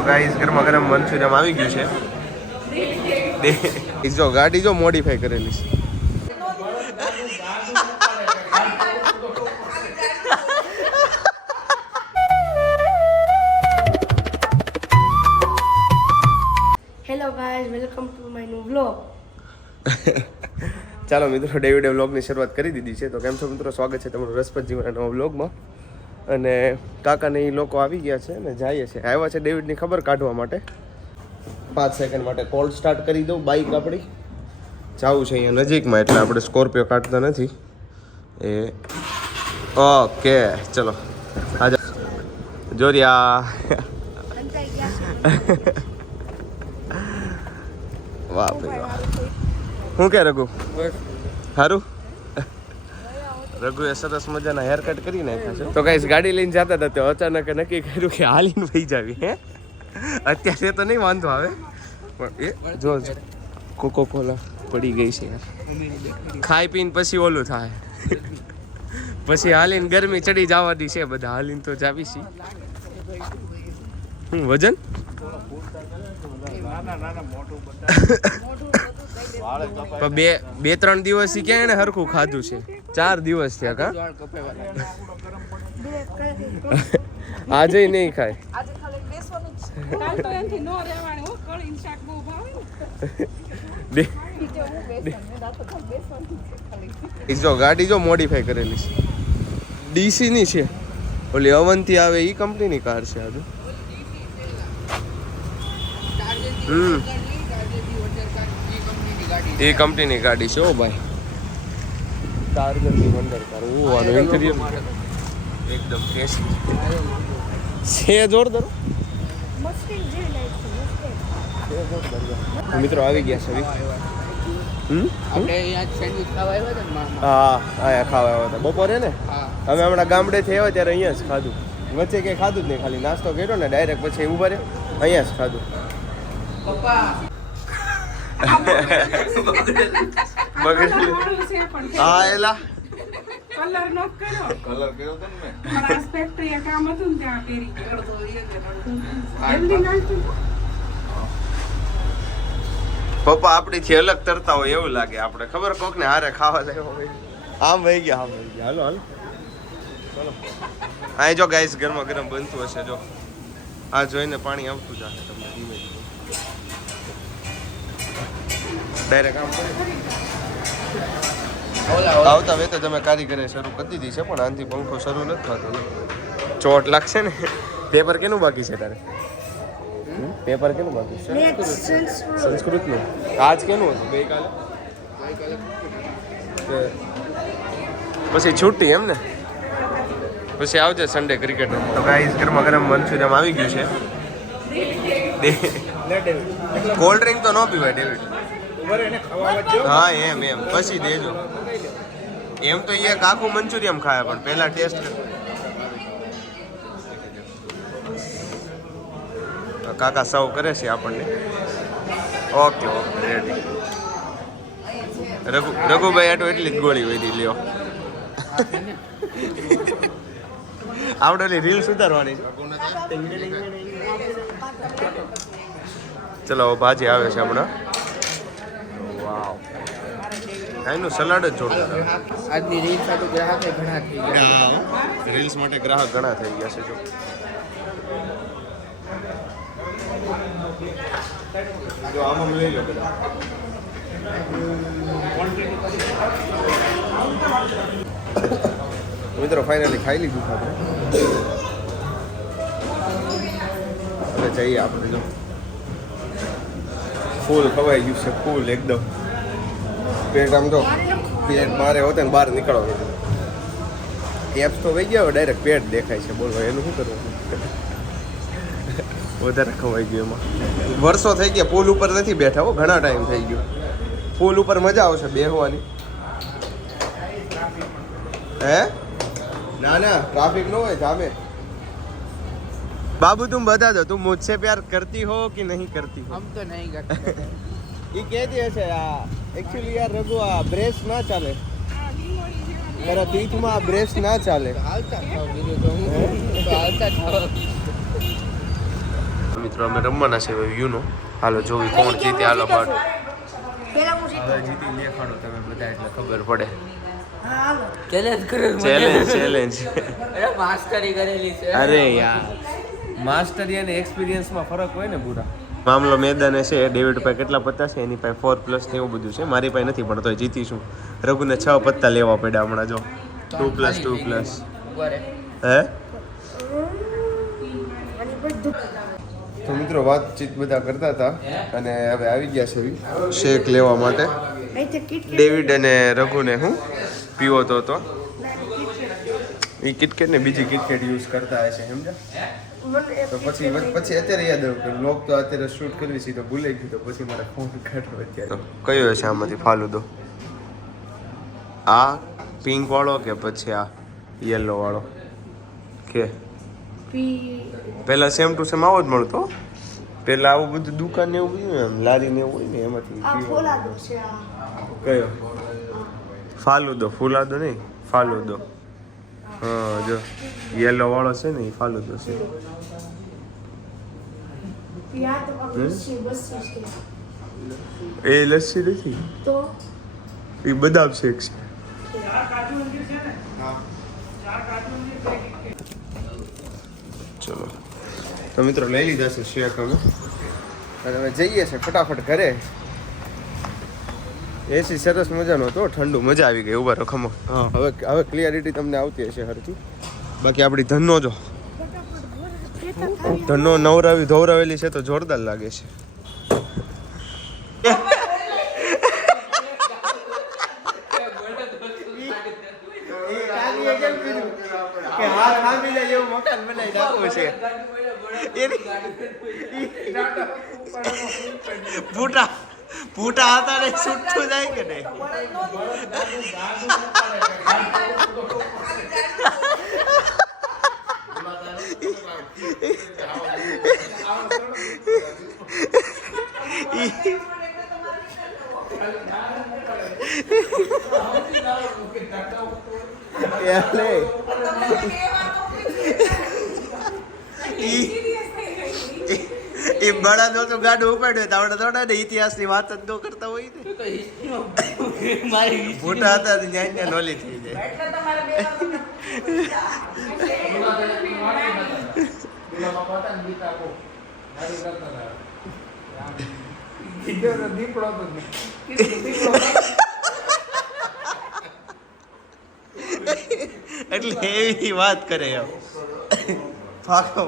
તો ગાઈસ ગરમા ગરમ મંચુરિયમ આવી ગયું છે. જો ગાડી જો મોડિફાઈ કરેલી છે. Hello guys, welcome to my new vlog. ચાલો મિત્રો, ડેવિડે વ્લોગની શરૂઆત કરી દીધી છે. તો કેમ છો મિત્રો, સ્વાગત છે તમારું રસપ્રદ જીવનના નવા વ્લોગમાં. અને કાકાને એ લોકો આવી ગયા છે ને જઈએ છે. આવ્યા છે ડેવિડની ખબર કાઢવા માટે. 5 સેકન્ડ માટે કોલ સ્ટાર્ટ કરી દઉં. બાઇક આપણી જવું છે અહીંયા નજીકમાં, એટલે આપણે સ્કોર્પિયો કાઢતા નથી. એ ઓકે, ચલો હાજર જોરિયા. વાહ ભાઈ વાહ. શું કે રઘુ, સારું? રઘુએ સરસ મજાના હેર કટ કરી નાખ્યા છે. તો ગાઈસ ગાડી લઈને જતા હતા તો અચાનક નક્કી કર્યું કે હાલીને વહી જાવી. હે અત્યારે તો નહીં વાંધો આવે, પણ એ જો કોકો કોલા પડી ગઈ છે યાર. ખાઈ પીને પછી ઓલું થાય, પછી હાલીને ગરમી ચડી જવાની છે. બધા હાલીને તો જાવી છે. વજન બે 3 દિવસ થી ક્યાં એને હરખું ખાધું છે? 4 દિવસ થયા કા? આજે નહીં ખાય. જો ગાડી જો મોડિફાઈ કરેલી છે. ડીસી ની છે, ઓલી અવંતી આવે એ કંપનીની કાર છે. આજુ એ કંપનીની ગાડી છે. ઓ ભાઈ, ચાર્જરની વંડર કાર. આનું ઇન્ટિરિયર એકદમ ફ્રેશ છે. જોરદાર મિત્રો આવી ગયા છે. હા અહીંયા ખાવા આવ્યા હતા બપોરે ને. અમે હમણાં ગામડેથી આવ્યા ત્યારે અહીંયા જ ખાધું. વચ્ચે કંઈ ખાધું જ નહીં, ખાલી નાસ્તો કર્યો ને ડાયરેક્ટ પછી ઉભા રહે અહીંયા જ ખાધું. હા એલા કલર નો કર્યો તો ને મારા ફેક્ટરી કામ હતું ને ત્યાં પેરી જલ્દી નાખતું. પપ્પા આપણી થી અલગ તરતા હોય એવું લાગે. આપણે ખબર કોક ને હારે ખાવા જાય હોય. આમ વહી ગયા, આમ વહી ગયા. હાલો હાલો ચલો. આ જો ગાઈસ ગરમા ગરમ બનતું હશે. જો આ જોઈને પાણી આવતું જશે તમને ધીમે ધીમે. ડાયરેક્ટ આમ આવતા વેત જ અમે કારીગરે શરૂ કરી દીધી છે, પણ આનાથી પંખો શરૂ નથી થતો. ચોટ લાગશે ને. પેપર કેનું બાકી છે તારે? પેપર કેનું બાકી છે? સંસ્કૃતનું. આજ કેનું હતું? ગઈકાલે પછી છૂટી એમ ને. પછી આવજે સન્ડે ક્રિકેટ. તો ગાઈસ ગરમા ગરમ મંચુરિયમ આવી ગયું છે. કોલ્ડ ડ્રિંક તો ન પીવાય ડેવિડ. હા એમ પછી દેજો. એમ તો એ આખું મંચુરિયમ ખાય, પણ પહેલા ટેસ્ટ કાકા સર્વ કરે છે આપણને. Okay okay ready. રઘુભાઈ આટો એટલી જ ગોળી વધી લ્યો. આવડેલી રીલ સુધારવાની છે. ચલો ભાજી આવે છે હમણાં. વાવ, એનું સલાડ જ જોરદાર આવે. આજની રીલ સાથે ગ્રાહક ઘણા થઈ ગયા. રીલ્સ માટે ગ્રાહક ઘણા થઈ ગયા છે. જો આમાં લઈ લો બધા. મિત્રો ફાઇનલી ખાઈ લીધું આપણે. હવે જઈએ આપણે. જો ફૂલ ખવાઈ ગયું છે, ફૂલ એકદમ. પેટ આમ તો પેટ મારે હોતે ને બહાર નીકળો. એપ્સ તો વહી ગયા, ડાયરેક્ટ પેટ દેખાય છે. બોલો એનું શું કરવું? વધારે ખવાઈ ગયું એમાં. વર્ષો થઈ ગયા પુલ ઉપર નથી બેઠા હો, ઘણા ટાઈમ થઈ ગયો. પુલ ઉપર મજા આવશે બેહવાની. હે ના ના ટ્રાફિક ન હોય જામે. बाबू तुम बता दो, तुम मुझसे प्यार करती हो कि नहीं करती हो? हम तो नहीं करते. ये कहती है एक्चुअली यार रघु ब्रेस ना चाले. मेरा बीचમાં બ્રેસ ના ચાલે. હાલતા થાવ બીજું તો હું તો હાલતા થાવ. મિત્રો અમે રમવાના છે યુનો. હાલો જોવી કોણ જીતે. હાલો બાર પેલા હું જીતું. હવે જીતી લેખાડો તમે બધા એટલે ખબર પડે. હા હાલો. ચેલેન્જ કરો ચેલેન્જ અરે માસ્ટરી કરેલી છે અરે યાર માસ્ટરી અને એક્સપિરિયન્સમાં ફરક હોય ને પૂરા. મામલો મેદાને છે. ડેવિડ પાસે કેટલા પત્તા છે? એની પાસે 4+ ને એવું બધું છે. મારી પાસે નથી પણ તોય જીતીશું. રઘુને 6 પત્તા લેવા પડ્યા હમણાં જો 2+2+. ઉપર હે અને બધું તો મિત્રો વાતચીત બધા કરતા હતા અને હવે આવી ગયા છે શેક લેવા માટે. અહીંથી કિટકેટ ડેવિડ અને રઘુને હું પીવો તો હતો એ કિટકેટ ને બીજી કિટકેટ યુઝ કરતા હશે સમજ્યા. મને તો પછી અત્યારે યાદ આવ્યું કે લોક તો અત્યારે શૂટ કરવી છે તો ભૂલાઈ ગયું. તો પછી મારે ફોન કાઢવો અત્યારે. કયો છે આમાંથી ફાલુદો? આ પિંક વાળો કે પછી આ યલો વાળો? કે પહેલા સેમ ટુ સેમ આવો જ મળતો. પહેલા આવું બધું દુકાન ને એવું બધું એમ લારી ને એવું હોય ને એમાંથી આ પીવો. ફોલાદો છે આ કયો? ફાલુદો. ફૂલાદો નહીં ફાલુદો. હા જો યલો વાળો છે ને એ ફાલુદો છે. યા તો આ બસ છે એ લસ્સી નથી તો એ બદામ શેક છે. ચલો તો મિત્રો લઈ લીધા છે શેક અમે અને હવે જઈએ છે ફટાફટ ઘરે. એસી સરસ મજાનો હતો ઠંડુ મજા આવી ગઈ. ઉભા રખમો. હા હવે ક્લિયરિટી તમને આવતી હશે હરથી. બાકી આપણી ધનનો જો ધનનો નવરાવી ધોવરાવેલી છે તો જોરદાર લાગે છે. કે હાથ થામી જાય એવું મકાન બનાવી નાખવું છે. ફૂટા હતા ને છૂટું જાય કે નહીં? એ બળા તો ગાડું ઉપાડ્યો તો આવડે થોડા ને ઇતિહાસની વાત જ ન કરતા હોય ને. ફોટા હતા ત્યાં નોલી થઈ જાય. એટલે એવી વાત કરે એમ ફાંકો